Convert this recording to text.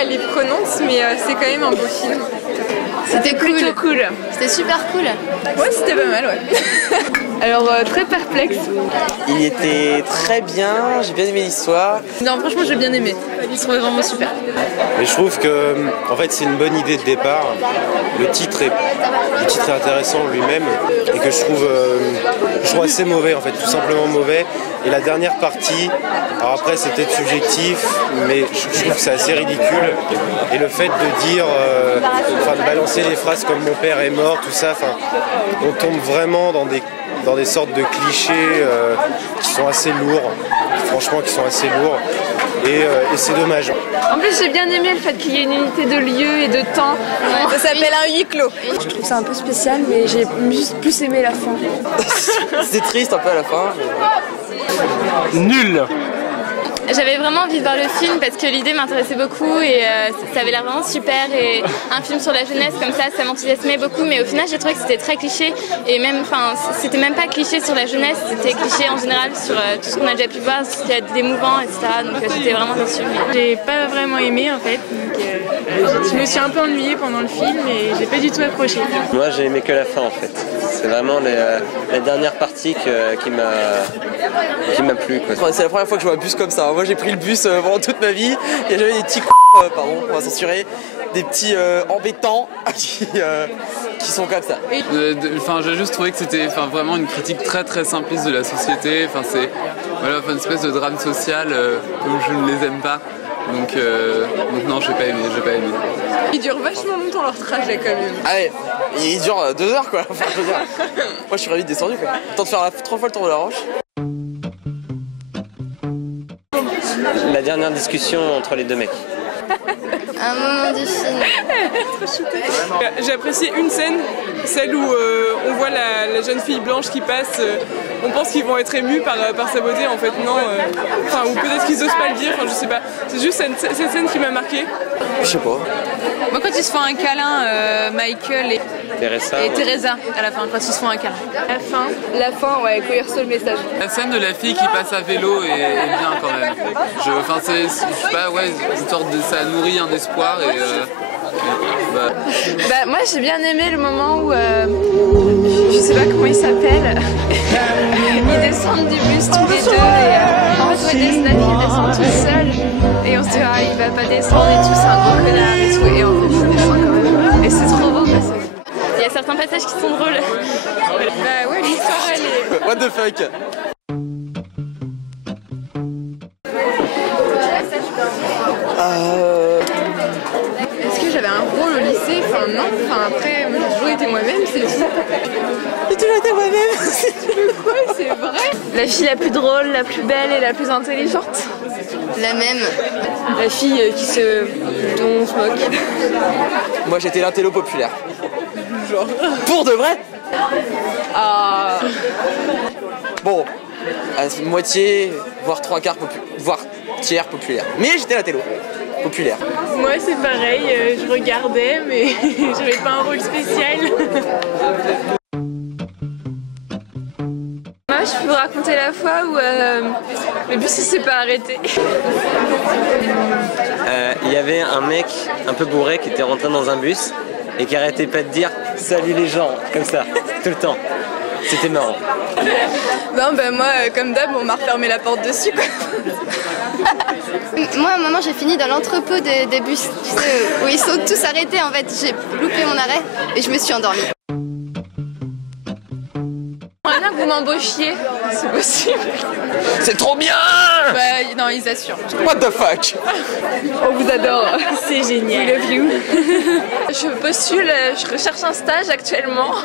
elle est prenante, mais c'est quand même un beau film. C'était Plutôt cool. C'était super cool. Ouais, c'était pas mal, ouais. Alors, très perplexe. Il était très bien, j'ai bien aimé l'histoire. Non, franchement, j'ai bien aimé. Je trouvais vraiment super. Mais je trouve que en fait, c'est une bonne idée de départ. Le titre est intéressant lui-même et que je trouve assez mauvais, en fait, tout simplement mauvais. Et la dernière partie, alors après c'est peut-être subjectif, mais je trouve que c'est assez ridicule. Et le fait de dire, de balancer des phrases comme mon père est mort, tout ça, on tombe vraiment dans des sortes de clichés qui sont assez lourds, franchement qui sont assez lourds. Et c'est dommage. En plus, j'ai bien aimé le fait qu'il y ait une unité de lieu et de temps. Ça s'appelle un huis clos. Je trouve ça un peu spécial, mais j'ai juste plus aimé la fin. C'était triste un peu à la fin. Nul. J'avais vraiment envie de voir le film parce que l'idée m'intéressait beaucoup et ça avait l'air vraiment super, et un film sur la jeunesse comme ça m'enthousiasmait beaucoup, mais au final j'ai trouvé que c'était très cliché, et même, c'était même pas cliché sur la jeunesse, c'était cliché en général sur tout ce qu'on a déjà pu voir, ce qu'il y a d'émouvant, etc. Donc j'étais vraiment déçue. J'ai pas vraiment aimé en fait, donc je me suis un peu ennuyée pendant le film et j'ai pas du tout accroché. Moi j'ai aimé que la fin en fait. C'est vraiment la dernière partie qui m'a plu, quoi. C'est la première fois que je vois un bus comme ça. Moi j'ai pris le bus pendant toute ma vie et j'avais des petits pardon, on va censurer, des petits embêtants qui sont comme ça. J'ai juste trouvé que c'était vraiment une critique très très simpliste de la société. C'est une espèce de drame social comme je ne les aime pas. Donc non, j'ai pas aimé. Ils durent vachement longtemps leur trajet quand même. Ah ouais, il dure 2 heures quoi. Enfin, je veux dire. Moi je suis vite descendu quoi. Temps de faire 3 fois le tour de la Roche. La dernière discussion entre les deux mecs. Un moment du film. J'ai apprécié une scène, celle où on voit la jeune fille blanche qui passe. On pense qu'ils vont être émus par sa beauté, en fait non. Ou peut-être qu'ils osent pas le dire, je sais pas. C'est juste cette scène qui m'a marqué. Je sais pas. Moi, quand ils se font un câlin, Michael et Teresa à la fin, quand ils se font un câlin. La fin, ouais, quand ils reçoivent le message. La scène de la fille qui passe à vélo est bien quand même. Ça nourrit un espoir et moi j'ai bien aimé le moment où je sais pas comment il s'appelle. Ils descendent du bus tous les deux et en fait la fille descend toute seule et on se dit il va pas descendre et tout, c'est un gros connard et tout, et en fait il descend quand même et c'est trop beau parce que Il y a certains passages qui sont drôles. ouais, l'histoire elle est... What the fuck. Est-ce que j'avais un rôle au lycée? Non. Après, moi j'ai toujours été moi-même, c'est tout. J'ai toujours été moi-même. C'est quoi? C'est vrai. La fille la plus drôle, la plus belle et la plus intelligente. La même. La fille dont on se moque. Moi j'étais l'intello populaire. Genre. Pour de vrai? Ah. Bon, à moitié, voire 3/4 voire tiers populaire. Mais j'étais l'intello populaire. Moi c'est pareil, je regardais mais j'avais pas un rôle spécial. Moi je peux vous raconter la fois où le bus il s'est pas arrêté. Il y avait un mec un peu bourré qui était rentré dans un bus et qui arrêtait pas de dire « Salut les gens » comme ça, tout le temps. C'était marrant. Non moi comme d'hab on m'a refermé la porte dessus quoi. Moi, à un moment, j'ai fini dans l'entrepôt des bus, tu sais, où ils sont tous arrêtés. En fait, j'ai loupé mon arrêt et je me suis endormie. J'aimerais bien que vous m'embauchiez, c'est possible. C'est trop bien. Non, ils assurent. What the fuck. On vous adore. C'est génial. We love you. Je postule, je recherche un stage actuellement.